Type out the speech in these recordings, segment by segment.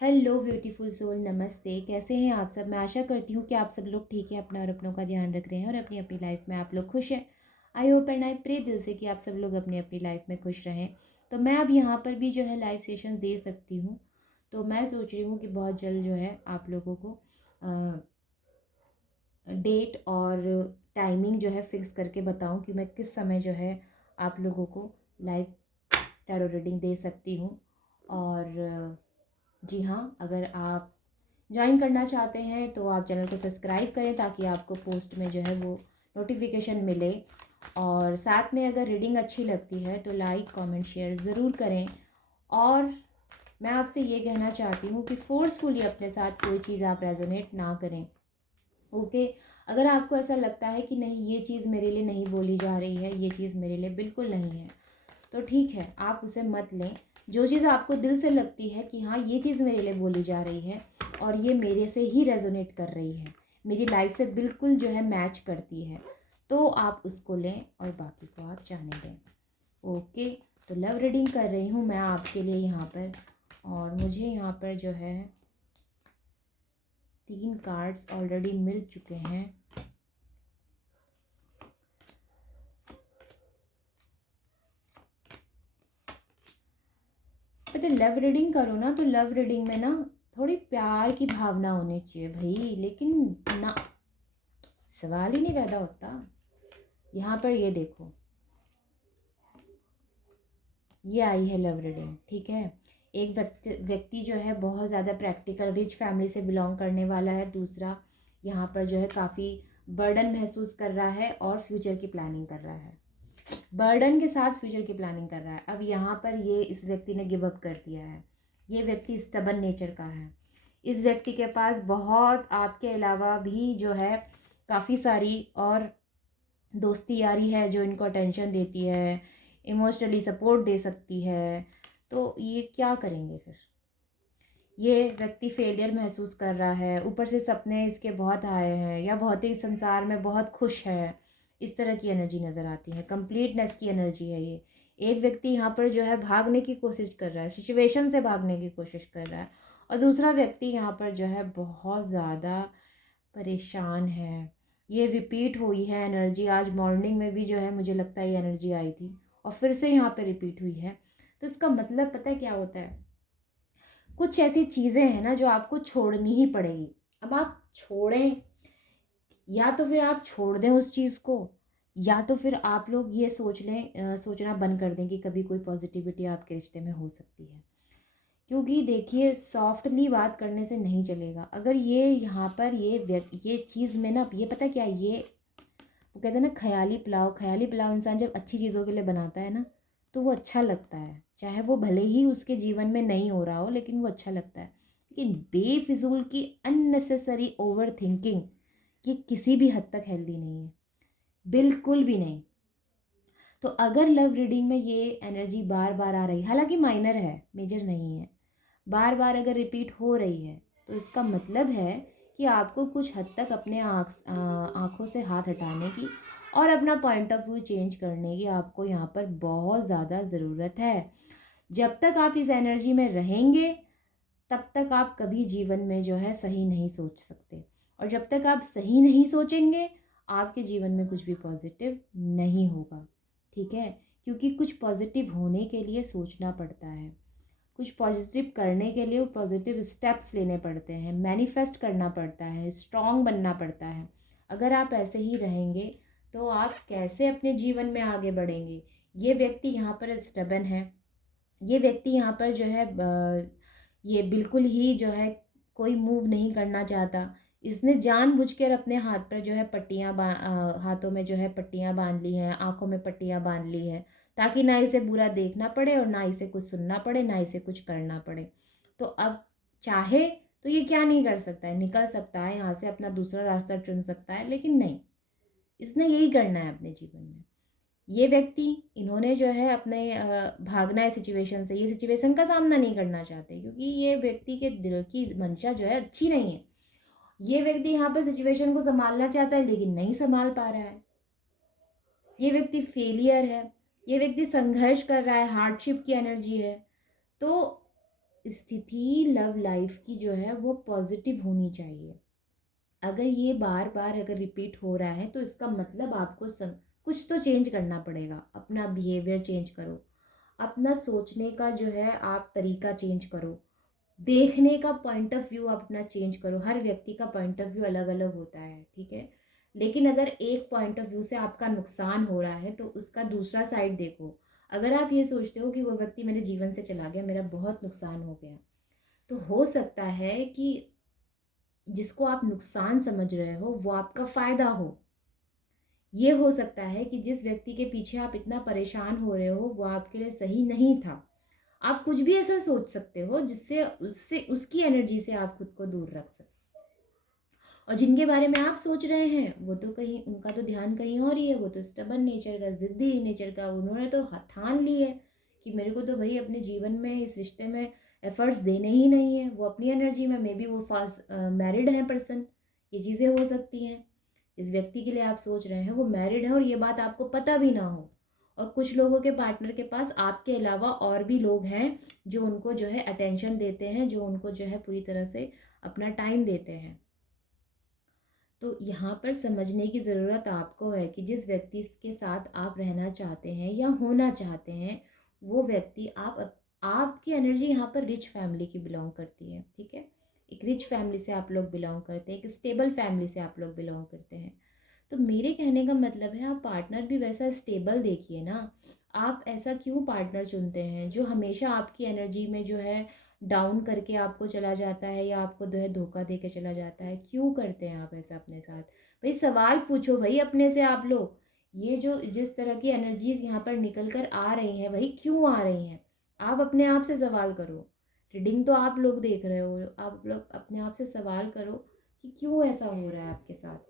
Hello beautiful soul, नमस्ते। कैसे हैं आप सब? मैं आशा करती हूँ कि आप सब लोग ठीक हैं, अपना और अपनों का ध्यान रख रहे हैं और अपनी अपनी लाइफ में आप लोग खुश हैं। I hope and I pray दिल से कि आप सब लोग अपनी अपनी लाइफ में खुश रहें। तो मैं अब यहाँ पर भी जो है लाइव सेशन दे सकती हूँ। तो मैं सोच रही हूँ कि बहुत जल्द जो है आप लोगों को डेट और टाइमिंग जो है फिक्स करके बताऊँ कि मैं किस समय जो है आप लोगों को लाइव टैरो रीडिंग दे सकती हूँ। और जी हाँ, अगर आप ज्वाइन करना चाहते हैं तो आप चैनल को सब्सक्राइब करें ताकि आपको पोस्ट में जो है वो नोटिफिकेशन मिले। और साथ में अगर रीडिंग अच्छी लगती है तो लाइक कमेंट शेयर ज़रूर करें। और मैं आपसे ये कहना चाहती हूँ कि फोर्सफुली अपने साथ कोई चीज़ आप रेजोनेट ना करें। ओके। अगर आपको ऐसा लगता है कि नहीं, ये चीज़ मेरे लिए नहीं बोली जा रही है, ये चीज़ मेरे लिए बिल्कुल नहीं है, तो ठीक है, आप उसे मत लें। जो चीज़ आपको दिल से लगती है कि हाँ, ये चीज़ मेरे लिए बोली जा रही है और ये मेरे से ही रेजोनेट कर रही है, मेरी लाइफ से बिल्कुल जो है मैच करती है, तो आप उसको लें और बाकी को आप जाने दें। ओके। तो लव रीडिंग कर रही हूँ मैं आपके लिए यहाँ पर। और मुझे यहाँ पर जो है 3 कार्ड्स ऑलरेडी मिल चुके हैं। पता, लव रीडिंग करो ना तो लव रीडिंग में ना थोड़ी प्यार की भावना होनी चाहिए भाई, लेकिन ना, सवाल ही नहीं पैदा होता। यहाँ पर ये देखो, ये आई है लव रीडिंग, ठीक है। एक व्यक्ति जो है बहुत ज़्यादा प्रैक्टिकल रिच फैमिली से बिलोंग करने वाला है। दूसरा यहाँ पर जो है काफ़ी बर्डन महसूस कर रहा है और फ्यूचर की प्लानिंग कर रहा है। बर्डन के साथ फ्यूचर की प्लानिंग कर रहा है। अब यहाँ पर ये इस व्यक्ति ने गिव अप कर दिया है। ये व्यक्ति स्टबन नेचर का है। इस व्यक्ति के पास बहुत आपके अलावा भी जो है काफ़ी सारी और दोस्ती यारी है जो इनको अटेंशन देती है, इमोशनली सपोर्ट दे सकती है। तो ये क्या करेंगे फिर? ये व्यक्ति फेलियर महसूस कर रहा है, ऊपर से सपने इसके बहुत आए हैं या भौतिक संसार में बहुत खुश है। इस तरह की एनर्जी नज़र आती है, कंप्लीटनेस की एनर्जी है ये। एक व्यक्ति यहाँ पर जो है भागने की कोशिश कर रहा है, सिचुएशन से भागने की कोशिश कर रहा है। और दूसरा व्यक्ति यहाँ पर जो है बहुत ज़्यादा परेशान है। ये रिपीट हुई है एनर्जी, आज मॉर्निंग में भी जो है मुझे लगता है ये एनर्जी आई थी और फिर से यहाँ पे रिपीट हुई है। तो इसका मतलब पता है क्या होता है? कुछ ऐसी चीज़ें हैं ना जो आपको छोड़नी ही पड़ेगी। अब आप छोड़ें, या तो फिर आप छोड़ दें उस चीज़ को, या तो फिर आप लोग ये सोच लें, सोचना बंद कर दें कि कभी कोई पॉजिटिविटी आपके रिश्ते में हो सकती है। क्योंकि देखिए, सॉफ्टली बात करने से नहीं चलेगा। अगर ये यहाँ पर ये चीज़ में ना, ये पता क्या, ये वो कहते हैं ना ख़याली पुलाव इंसान जब अच्छी चीज़ों के लिए बनाता है ना तो वो अच्छा लगता है, चाहे वो भले ही उसके जीवन में नहीं हो रहा हो, लेकिन वो अच्छा लगता है। लेकिन बेफिजूल की अननेसेसरी ओवर थिंकिंग, ये किसी भी हद तक हेल्दी नहीं है, बिल्कुल भी नहीं। तो अगर लव रीडिंग में ये एनर्जी बार बार आ रही, हालांकि माइनर है, मेजर नहीं है, बार बार अगर रिपीट हो रही है, तो इसका मतलब है कि आपको कुछ हद तक अपने आँखों से हाथ हटाने की और अपना पॉइंट ऑफ व्यू चेंज करने की आपको यहाँ पर बहुत ज़्यादा ज़रूरत है। जब तक आप इस एनर्जी में रहेंगे तब तक आप कभी जीवन में जो है सही नहीं सोच सकते, और जब तक आप सही नहीं सोचेंगे आपके जीवन में कुछ भी पॉजिटिव नहीं होगा, ठीक है। क्योंकि कुछ पॉजिटिव होने के लिए सोचना पड़ता है, कुछ पॉजिटिव करने के लिए पॉजिटिव स्टेप्स लेने पड़ते हैं, मैनिफेस्ट करना पड़ता है, स्ट्रॉन्ग बनना पड़ता है। अगर आप ऐसे ही रहेंगे तो आप कैसे अपने जीवन में आगे बढ़ेंगे? ये व्यक्ति यहाँ पर स्टबन है। ये व्यक्ति यहाँ पर जो है ये बिल्कुल ही जो है कोई मूव नहीं करना चाहता। इसने जानबूझकर अपने हाथ पर जो है हाथों में जो है पट्टियाँ बांध ली हैं, आँखों में पट्टियाँ बांध ली है, ताकि ना इसे बुरा देखना पड़े और ना इसे कुछ सुनना पड़े, ना इसे कुछ करना पड़े। तो अब चाहे तो ये क्या नहीं कर सकता है, निकल सकता है यहाँ से, अपना दूसरा रास्ता चुन सकता है, लेकिन नहीं, इसने यही करना है अपने जीवन में। ये व्यक्ति, इन्होंने जो है अपने भागना है सिचुएशन से, ये सिचुएशन का सामना नहीं करना चाहते क्योंकि ये व्यक्ति के दिल की मंशा जो है अच्छी नहीं है। ये व्यक्ति यहाँ पर सिचुएशन को संभालना चाहता है लेकिन नहीं संभाल पा रहा है। ये व्यक्ति फेलियर है, ये व्यक्ति संघर्ष कर रहा है, हार्डशिप की एनर्जी है। तो स्थिति लव लाइफ की जो है वो पॉजिटिव होनी चाहिए। अगर ये बार बार अगर रिपीट हो रहा है तो इसका मतलब आपको कुछ तो चेंज करना पड़ेगा। अपना बिहेवियर चेंज करो, अपना सोचने का जो है आप तरीका चेंज करो, देखने का पॉइंट ऑफ व्यू अपना चेंज करो। हर व्यक्ति का पॉइंट ऑफ व्यू अलग अलग होता है, ठीक है। लेकिन अगर एक पॉइंट ऑफ व्यू से आपका नुकसान हो रहा है तो उसका दूसरा साइड देखो। अगर आप ये सोचते हो कि वो व्यक्ति मेरे जीवन से चला गया, मेरा बहुत नुकसान हो गया, तो हो सकता है कि जिसको आप नुकसान समझ रहे हो वो आपका फ़ायदा हो। ये हो सकता है कि जिस व्यक्ति के पीछे आप इतना परेशान हो रहे हो वो आपके लिए सही नहीं था। आप कुछ भी ऐसा सोच सकते हो जिससे उससे उसकी एनर्जी से आप खुद को दूर रख सकते। और जिनके बारे में आप सोच रहे हैं वो तो कहीं, उनका तो ध्यान कहीं और ही है। वो तो स्टबर्न नेचर का, ज़िद्दी नेचर का, उन्होंने तो ठान ली है कि मेरे को तो भाई अपने जीवन में इस रिश्ते में एफर्ट्स देने ही नहीं है। वो अपनी एनर्जी में, मे बी वो फास्ट मैरिड हैं पर्सन, ये चीज़ें हो सकती हैं। इस व्यक्ति के लिए आप सोच रहे हैं वो मैरिड है और ये बात आपको पता भी ना हो। और कुछ लोगों के पार्टनर के पास आपके अलावा और भी लोग हैं जो उनको जो है अटेंशन देते हैं, जो उनको जो है पूरी तरह से अपना टाइम देते हैं। तो यहाँ पर समझने की ज़रूरत आपको है कि जिस व्यक्ति के साथ आप रहना चाहते हैं या होना चाहते हैं, वो व्यक्ति आपकी एनर्जी यहाँ पर रिच फैमिली की बिलोंग करती है, ठीक है। एक रिच फैमिली से आप लोग बिलोंग करते हैं, एक स्टेबल फैमिली से आप लोग बिलोंग करते हैं। तो मेरे कहने का मतलब है आप पार्टनर भी वैसा स्टेबल देखिए ना। आप ऐसा क्यों पार्टनर चुनते हैं जो हमेशा आपकी एनर्जी में जो है डाउन करके आपको चला जाता है या आपको जो है धोखा दे के चला जाता है? क्यों करते हैं आप ऐसा अपने साथ? भाई सवाल पूछो भाई अपने से आप लोग। ये जो जिस तरह की एनर्जीज यहाँ पर निकल कर आ रही हैं भाई, क्यों आ रही हैं? आप अपने आप से सवाल करो। रीडिंग तो आप लोग देख रहे हो, आप लोग अपने आप से सवाल करो कि क्यों ऐसा हो रहा है आपके साथ।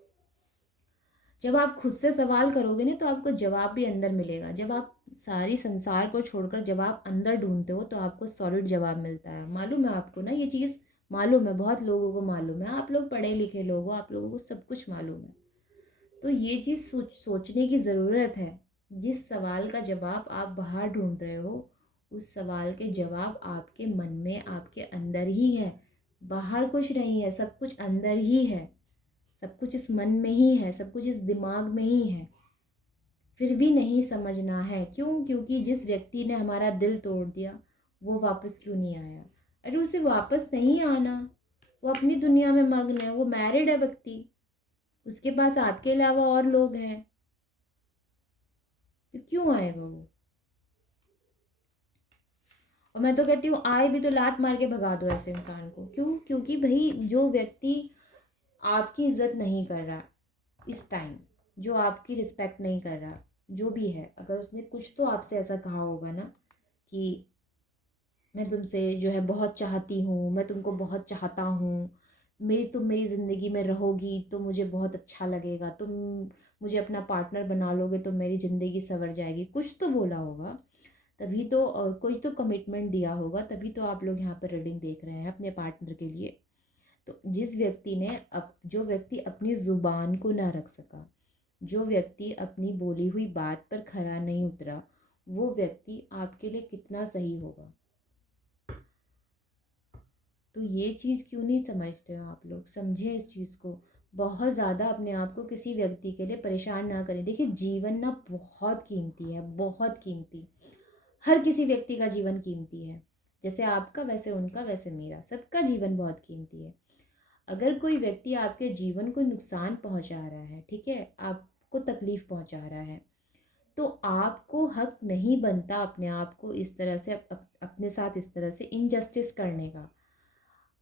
जब आप खुद से सवाल करोगे ना तो आपको जवाब भी अंदर मिलेगा। जब आप सारी संसार को छोड़कर जब आप अंदर ढूंढते हो तो आपको सॉलिड जवाब मिलता है। मालूम है आपको ना ये चीज़? मालूम है, बहुत लोगों को मालूम है। आप लोग पढ़े लिखे लोग हो, आप लोगों को सब कुछ मालूम है। तो ये चीज़ सोचने की ज़रूरत है। जिस सवाल का जवाब आप बाहर ढूंढ रहे हो उस सवाल के जवाब आपके मन में, आपके अंदर ही है। बाहर कुछ नहीं है, सब कुछ अंदर ही है। सब कुछ इस मन में ही है, सब कुछ इस दिमाग में ही है। फिर भी नहीं समझना है। क्यों? क्योंकि जिस व्यक्ति ने हमारा दिल तोड़ दिया वो वापस क्यों नहीं आया? अरे उसे वापस नहीं आना, वो अपनी दुनिया में मग्न है, वो मैरिड है व्यक्ति, उसके पास आपके अलावा और लोग हैं, तो क्यों आएगा वो? और मैं तो कहती हूँ आए भी तो लात मार के भगा दो ऐसे इंसान को। क्यों? क्योंकि भाई जो व्यक्ति आपकी इज्जत नहीं कर रहा इस टाइम, जो आपकी रिस्पेक्ट नहीं कर रहा, जो भी है, अगर उसने कुछ तो आपसे ऐसा कहा होगा ना कि मैं तुमसे जो है बहुत चाहती हूँ, मैं तुमको बहुत चाहता हूँ, तुम मेरी ज़िंदगी में रहोगी तो मुझे बहुत अच्छा लगेगा, तुम मुझे अपना पार्टनर बना लोगे तो मेरी ज़िंदगी संवर जाएगी, कुछ तो बोला होगा। तभी तो कोई तो कमिटमेंट दिया होगा, तभी तो आप लोग यहाँ पर रीडिंग देख रहे हैं अपने पार्टनर के लिए। तो जिस व्यक्ति ने जो व्यक्ति अपनी ज़ुबान को ना रख सका, जो व्यक्ति अपनी बोली हुई बात पर खरा नहीं उतरा, वो व्यक्ति आपके लिए कितना सही होगा? तो ये चीज़ क्यों नहीं समझते हो आप लोग? समझें इस चीज़ को। बहुत ज़्यादा अपने आप को किसी व्यक्ति के लिए परेशान ना करें। देखिए जीवन ना बहुत कीमती है, बहुत कीमती। हर किसी व्यक्ति का जीवन कीमती है। जैसे आपका वैसे उनका वैसे मेरा, सबका जीवन बहुत कीमती है। अगर कोई व्यक्ति आपके जीवन को नुकसान पहुंचा रहा है, ठीक है, आपको तकलीफ़ पहुंचा रहा है, तो आपको हक नहीं बनता अपने आप को इस तरह से अपने साथ इस तरह से इनजस्टिस करने का।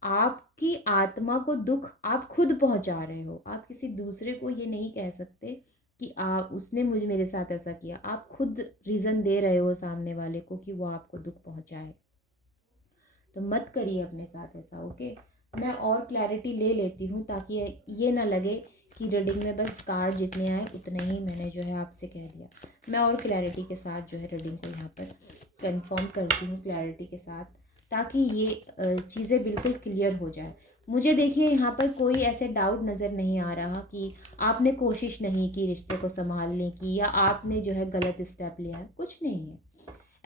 आपकी आत्मा को दुख आप खुद पहुंचा रहे हो। आप किसी दूसरे को ये नहीं कह सकते कि आप उसने मुझे मेरे साथ ऐसा किया। आप खुद रीज़न दे रहे हो सामने वाले को कि वो आपको दुख पहुंचाए। तो मत करिए अपने साथ ऐसा, ओके। मैं और क्लैरिटी ले लेती हूँ ताकि ये ना लगे कि रीडिंग में बस कार्ड जितने आए उतने ही मैंने जो है आपसे कह दिया। मैं और क्लैरिटी के साथ जो है रीडिंग को यहाँ पर कंफर्म करती हूँ क्लैरिटी के साथ, ताकि ये चीज़ें बिल्कुल क्लियर हो जाए। मुझे देखिए यहाँ पर कोई ऐसे डाउट नज़र नहीं आ रहा कि आपने कोशिश नहीं की रिश्ते को संभालने की या आपने जो है गलत स्टेप लिया है। कुछ नहीं है,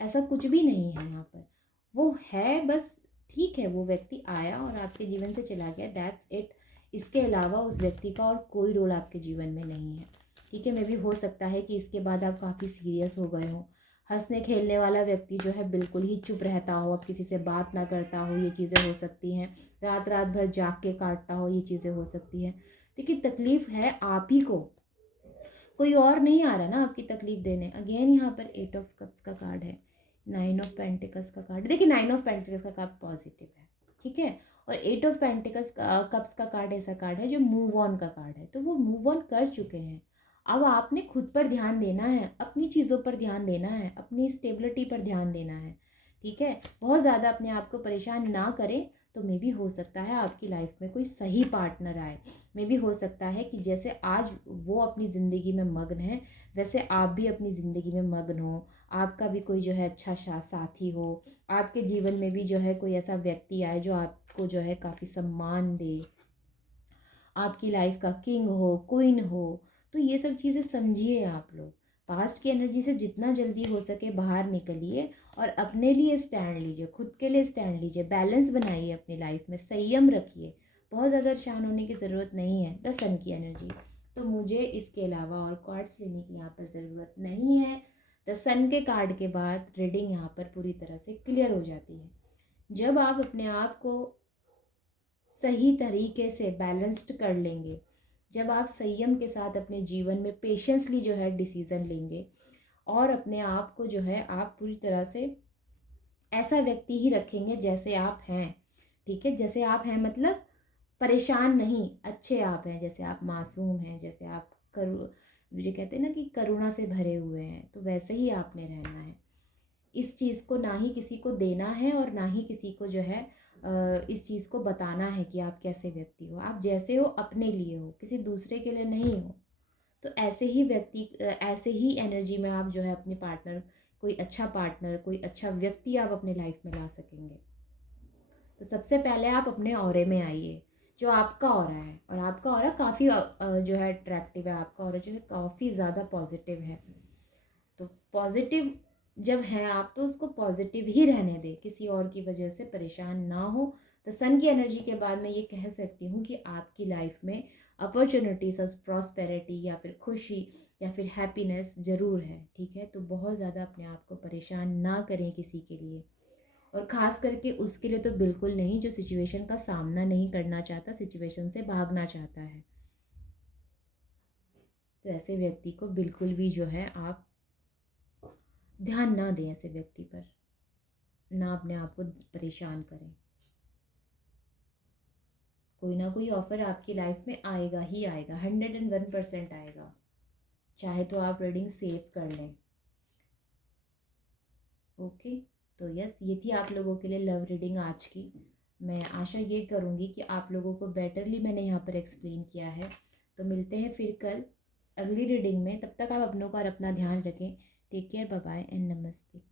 ऐसा कुछ भी नहीं है यहाँ पर। वो है बस ठीक है, वो व्यक्ति आया और आपके जीवन से चला गया, दैट्स इट। इसके अलावा उस व्यक्ति का और कोई रोल आपके जीवन में नहीं है, ठीक है। मे भी हो सकता है कि इसके बाद आप काफ़ी सीरियस हो गए हो। हंसने खेलने वाला व्यक्ति जो है बिल्कुल ही चुप रहता हो, अब किसी से बात ना करता हो, ये चीज़ें हो सकती हैं। रात रात भर जाग के काटता हो, ये चीज़ें हो सकती हैं। देखिए, तकलीफ़ है आप ही को, कोई और नहीं आ रहा ना आपकी तकलीफ देने। अगेन यहाँ पर 8 ऑफ कप्स का कार्ड है, 9 ऑफ पेंटिकल्स का कार्ड। देखिए, 9 ऑफ पेंटिकल्स का कार्ड पॉजिटिव है, ठीक है। और 8 ऑफ पेंटिकल्स कप्स का कार्ड ऐसा कार्ड है जो मूव ऑन का कार्ड है। तो वो मूव ऑन कर चुके हैं। अब आपने खुद पर ध्यान देना है, अपनी चीज़ों पर ध्यान देना है, अपनी स्टेबिलिटी पर ध्यान देना है, ठीक है। बहुत ज़्यादा अपने आप को परेशान ना करें। तो मे भी हो सकता है आपकी लाइफ में कोई सही पार्टनर आए। मे भी हो सकता है कि जैसे आज वो अपनी ज़िंदगी में मग्न है, वैसे आप भी अपनी ज़िंदगी में मग्न हो। आपका भी कोई जो है अच्छा साथी हो, आपके जीवन में भी जो है कोई ऐसा व्यक्ति आए जो आपको जो है काफ़ी सम्मान दे, आपकी लाइफ का किंग हो, क्वीन हो। तो ये सब चीज़ें समझिए आप लोग। पास्ट की एनर्जी से जितना जल्दी हो सके बाहर निकलिए और अपने लिए स्टैंड लीजिए, खुद के लिए स्टैंड लीजिए, बैलेंस बनाइए अपनी लाइफ में, संयम रखिए। बहुत ज़्यादा परेशान होने की ज़रूरत नहीं है। द सन की एनर्जी, तो मुझे इसके अलावा और कार्ड्स लेने की यहाँ पर ज़रूरत नहीं है। द सन के कार्ड के बाद रीडिंग यहाँ पर पूरी तरह से क्लियर हो जाती है। जब आप अपने आप को सही तरीके से बैलेंस्ड कर लेंगे, जब आप संयम के साथ अपने जीवन में पेशेंसली जो है डिसीज़न लेंगे और अपने आप को जो है आप पूरी तरह से ऐसा व्यक्ति ही रखेंगे जैसे आप हैं, ठीक है। जैसे आप हैं मतलब परेशान नहीं, अच्छे आप हैं, जैसे आप मासूम हैं, जैसे आप मुझे कहते हैं ना कि करुणा से भरे हुए हैं, तो वैसे ही आपने रहना है। इस चीज़ को ना ही किसी को देना है और ना ही किसी को जो है इस चीज़ को बताना है कि आप कैसे व्यक्ति हो। आप जैसे हो अपने लिए हो, किसी दूसरे के लिए नहीं हो। तो ऐसे ही व्यक्ति ऐसे ही एनर्जी में आप जो है अपने पार्टनर, कोई अच्छा पार्टनर, कोई अच्छा व्यक्ति आप अपने लाइफ में ला सकेंगे। तो सबसे पहले आप अपने ऑरे में आइए, जो आपका ऑरा है। और आपका ऑरा काफ़ी जो है अट्रैक्टिव है, आपका ऑरा जो है काफ़ी ज़्यादा पॉजिटिव है। तो पॉजिटिव जब हैं आप, तो उसको पॉजिटिव ही रहने दें, किसी और की वजह से परेशान ना हो। तो सन की एनर्जी के बाद मैं ये कह सकती हूँ कि आपकी लाइफ में अपॉर्चुनिटीज और प्रॉस्पेरिटी या फिर खुशी या फिर हैप्पीनेस ज़रूर है, ठीक है। तो बहुत ज़्यादा अपने आप को परेशान ना करें किसी के लिए, और ख़ास करके उसके लिए तो बिल्कुल नहीं जो सिचुएशन का सामना नहीं करना चाहता, सिचुएशन से भागना चाहता है। तो ऐसे व्यक्ति को बिल्कुल भी जो है आप ध्यान ना दें, ऐसे व्यक्ति पर ना अपने आप को परेशान करें। कोई ना कोई ऑफ़र आपकी लाइफ में आएगा ही आएगा, 101% आएगा। चाहे तो आप रीडिंग सेव कर लें। ओके, तो यस, ये थी आप लोगों के लिए लव रीडिंग आज की। मैं आशा ये करूँगी कि आप लोगों को बेटरली मैंने यहाँ पर एक्सप्लेन किया है। तो मिलते हैं फिर कल अगली रीडिंग में। तब तक आप अपनों का और अपना ध्यान रखें। Take care, bye bye and नमस्ते।